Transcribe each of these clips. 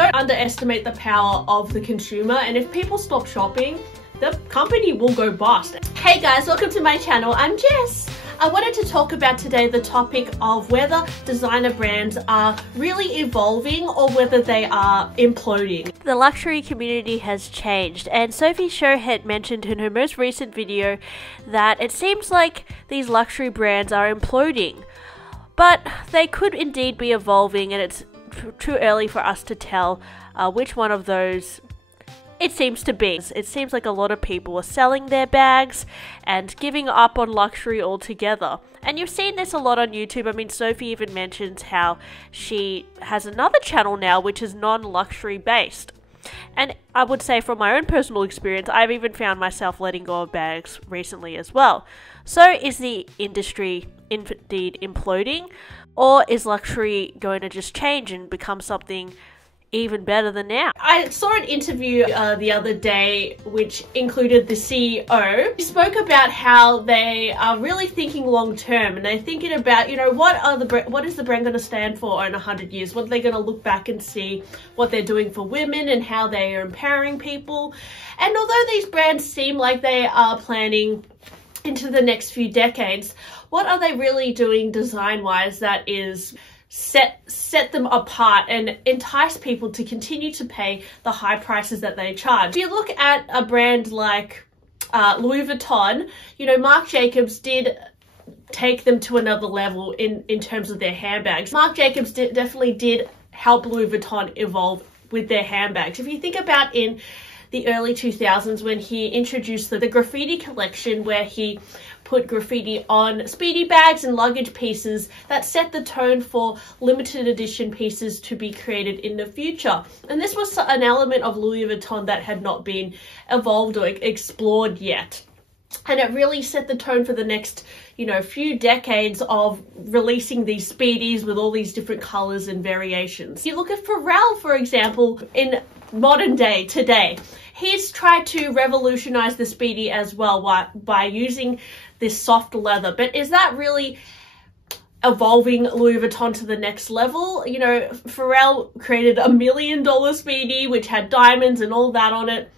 don't underestimate the power of the consumer, and if people stop shopping, the company will go bust. Hey guys, welcome to my channel. I'm Jess. I wanted to talk about today the topic of whether designer brands are really evolving or whether they are imploding. The luxury community has changed, and Sophie Shohet mentioned in her most recent video that it seems like these luxury brands are imploding. But they could indeed be evolving, and it's too early for us to tell which one of those it seems to be. It seems like a lot of people are selling their bags and giving up on luxury altogether. And you've seen this a lot on YouTube. I mean, Sophie even mentions how she has another channel now which is non-luxury based. And I would say from my own personal experience, I've even found myself letting go of bags recently as well. So is the industry indeed imploding, or is luxury going to just change and become something even better than now? I saw an interview the other day which included the CEO. He spoke about how they are really thinking long term, and they're thinking about, you know, what is the brand going to stand for in 100 years? What are they going to look back and see what they're doing for women and how they are empowering people? And although these brands seem like they are planning into the next few decades, what are they really doing design-wise that is set them apart and entice people to continue to pay the high prices that they charge? If you look at a brand like Louis Vuitton, you know, Marc Jacobs did take them to another level in terms of their handbags. Marc Jacobs definitely did help Louis Vuitton evolve with their handbags. If you think about in the early 2000s when he introduced the graffiti collection, where he put graffiti on speedy bags and luggage pieces, that set the tone for limited edition pieces to be created in the future. And this was an element of Louis Vuitton that had not been evolved or explored yet. And it really set the tone for the next, you know, few decades of releasing these speedies with all these different colors and variations. You look at Pharrell, for example, in modern day today. He's tried to revolutionize the speedy as well by using this soft leather. But is that really evolving Louis Vuitton to the next level? You know, Pharrell created $1 million speedy which had diamonds and all that on it.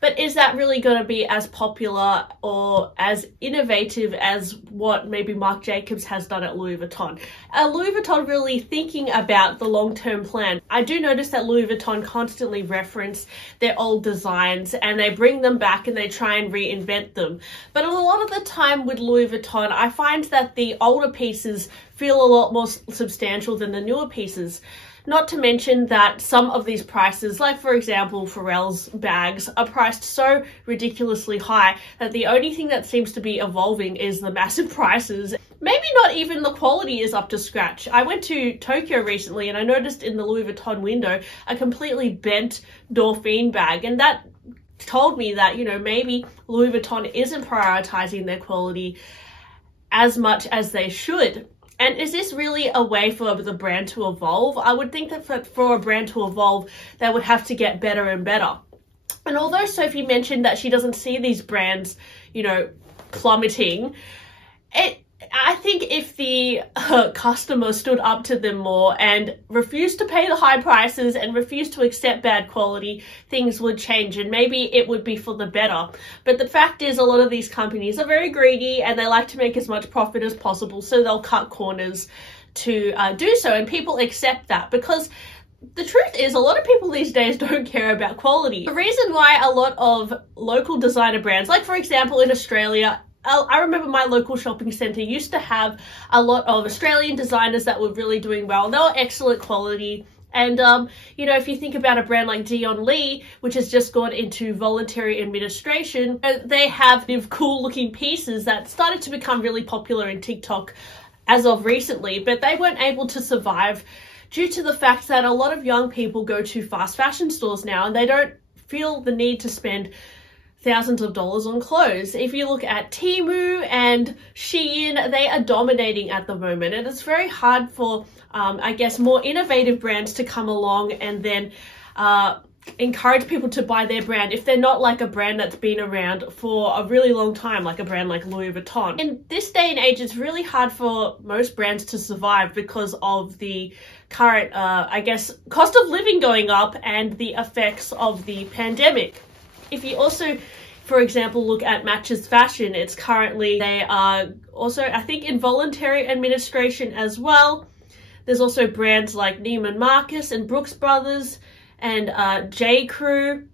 But is that really going to be as popular or as innovative as what maybe Marc Jacobs has done at Louis Vuitton? Louis Vuitton really thinking about the long-term plan. I do notice that Louis Vuitton constantly reference their old designs and they bring them back and they try and reinvent them. But a lot of the time with Louis Vuitton, I find that the older pieces feel a lot more substantial than the newer pieces. Not to mention that some of these prices, like for example Pharrell's bags, are priced so ridiculously high that the only thing that seems to be evolving is the massive prices. Maybe not even the quality is up to scratch. I went to Tokyo recently and I noticed in the Louis Vuitton window a completely bent Dauphine bag, and that told me that, you know, maybe Louis Vuitton isn't prioritizing their quality as much as they should. And is this really a way for the brand to evolve? I would think that for a brand to evolve, they would have to get better and better. And although Sophie mentioned that she doesn't see these brands, you know, plummeting, I think if the customer stood up to them more and refused to pay the high prices and refused to accept bad quality, things would change and maybe it would be for the better. But the fact is, a lot of these companies are very greedy and they like to make as much profit as possible, so they'll cut corners to do so, and people accept that because the truth is, a lot of people these days don't care about quality. The reason why a lot of local designer brands, like for example in Australia, I remember my local shopping centre used to have a lot of Australian designers that were really doing well. They were excellent quality. And, you know, if you think about a brand like Dion Lee, which has just gone into voluntary administration, they have cool looking pieces that started to become really popular in TikTok as of recently, but they weren't able to survive due to the fact that a lot of young people go to fast fashion stores now and they don't feel the need to spend thousands of dollars on clothes. If you look at Temu and Shein, they are dominating at the moment, and it's very hard for I guess more innovative brands to come along and then encourage people to buy their brand if they're not like a brand that's been around for a really long time, like a brand like Louis Vuitton. In this day and age, it's really hard for most brands to survive because of the current, I guess, cost of living going up and the effects of the pandemic. If you also, for example, look at Matches Fashion, it's currently, they are also, I think, in voluntary administration as well. There's also brands like Neiman Marcus and Brooks Brothers and J. Crew,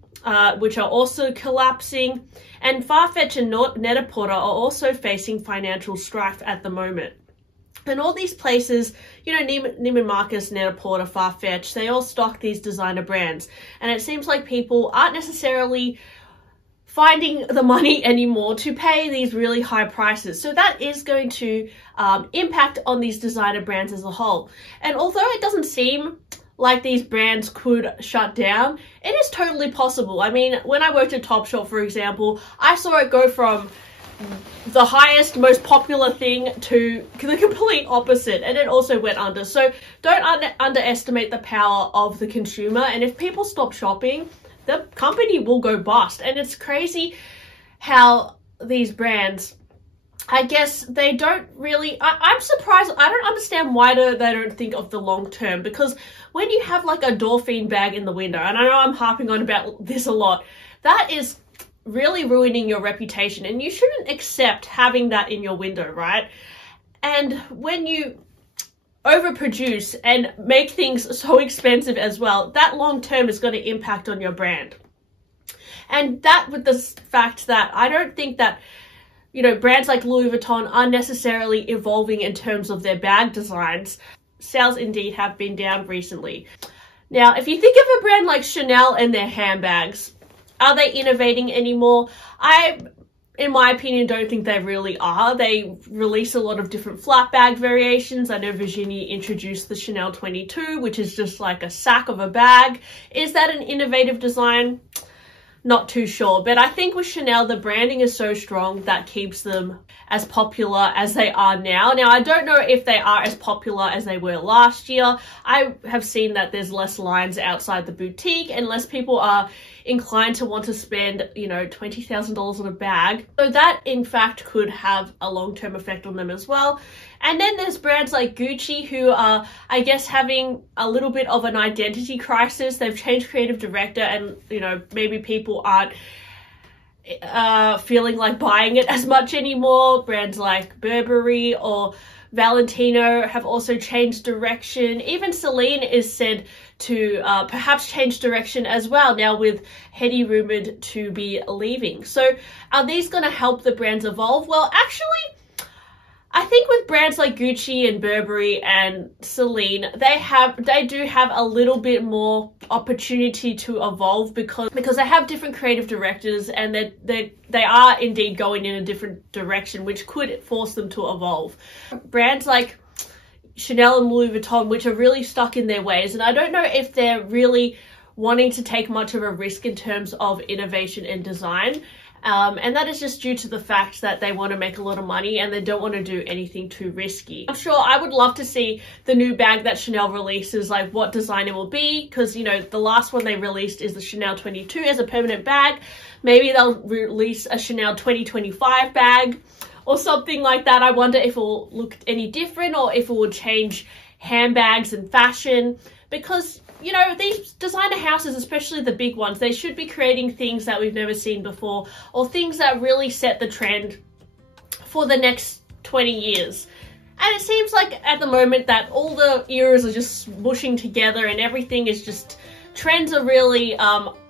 which are also collapsing. And Farfetch and Net-a-Porter are also facing financial strife at the moment. And all these places, you know, Neiman Marcus, Net-a-Porter, Farfetch, they all stock these designer brands. And it seems like people aren't necessarily finding the money anymore to pay these really high prices. So that is going to impact on these designer brands as a whole. And although it doesn't seem like these brands could shut down, it is totally possible. I mean, when I worked at Topshop, for example, I saw it go from the highest, most popular thing to the complete opposite, and it also went under. So don't underestimate the power of the consumer, and if people stop shopping, the company will go bust. And it's crazy how these brands, I guess, they don't really, I'm surprised, I don't understand why they don't think of the long term, because when you have like a Dauphine bag in the window, and I know I'm harping on about this a lot, that is really ruining your reputation, and you shouldn't accept having that in your window, right? And when you overproduce and make things so expensive as well, that long term is going to impact on your brand. And that with the fact that I don't think that, you know, brands like Louis Vuitton are necessarily evolving in terms of their bag designs. Sales indeed have been down recently. Now, if you think of a brand like Chanel and their handbags, are they innovating anymore? I, in my opinion, don't think they really are. They release a lot of different flat bag variations. I know Virginie introduced the Chanel 22, which is just like a sack of a bag. Is that an innovative design? Not too sure, but I think with Chanel, the branding is so strong that keeps them as popular as they are now. Now, I don't know if they are as popular as they were last year. I have seen that there's less lines outside the boutique and less people are inclined to want to spend, you know, $20,000 on a bag. So that, in fact, could have a long-term effect on them as well. And then there's brands like Gucci who are, I guess, having a little bit of an identity crisis. They've changed creative director and, you know, maybe people aren't feeling like buying it as much anymore. Brands like Burberry or Valentino have also changed direction. Even Celine is said to perhaps change direction as well now, with Hedi rumored to be leaving. So are these going to help the brands evolve? Well, actually, I think with brands like Gucci and Burberry and Celine, they do have a little bit more opportunity to evolve because they have different creative directors and they are indeed going in a different direction, which could force them to evolve. Brands like Chanel and Louis Vuitton, which are really stuck in their ways, and I don't know if they're really wanting to take much of a risk in terms of innovation and design. And that is just due to the fact that they want to make a lot of money and they don't want to do anything too risky. I'm sure I would love to see the new bag that Chanel releases, like what design it will be, because, you know, the last one they released is the Chanel 22 as a permanent bag. Maybe they'll release a Chanel 2025 bag or something like that. I wonder if it will look any different or if it will change handbags and fashion, because, you know, these designer houses, especially the big ones, they should be creating things that we've never seen before, or things that really set the trend for the next 20 years. And it seems like at the moment that all the eras are just smushing together and everything is just, trends are really,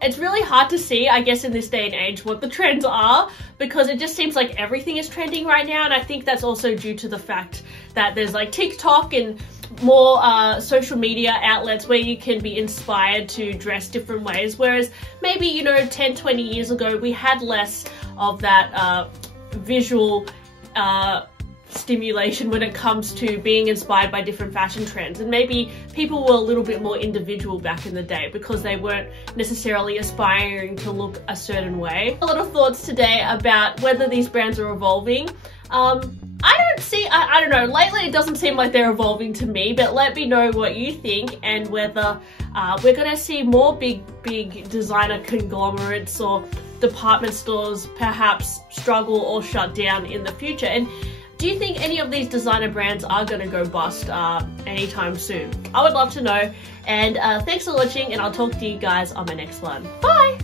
it's really hard to see, I guess, in this day and age what the trends are, because it just seems like everything is trending right now. And I think that's also due to the fact that there's like TikTok and more social media outlets where you can be inspired to dress different ways, whereas maybe, you know, 10-20 years ago we had less of that visual stimulation when it comes to being inspired by different fashion trends, and maybe people were a little bit more individual back in the day because they weren't necessarily aspiring to look a certain way. A lot of thoughts today about whether these brands are evolving. I don't know, lately it doesn't seem like they're evolving to me, but let me know what you think and whether we're gonna see more big designer conglomerates or department stores perhaps struggle or shut down in the future. And do you think any of these designer brands are gonna go bust anytime soon? I would love to know. And thanks for watching, and I'll talk to you guys on my next one. Bye!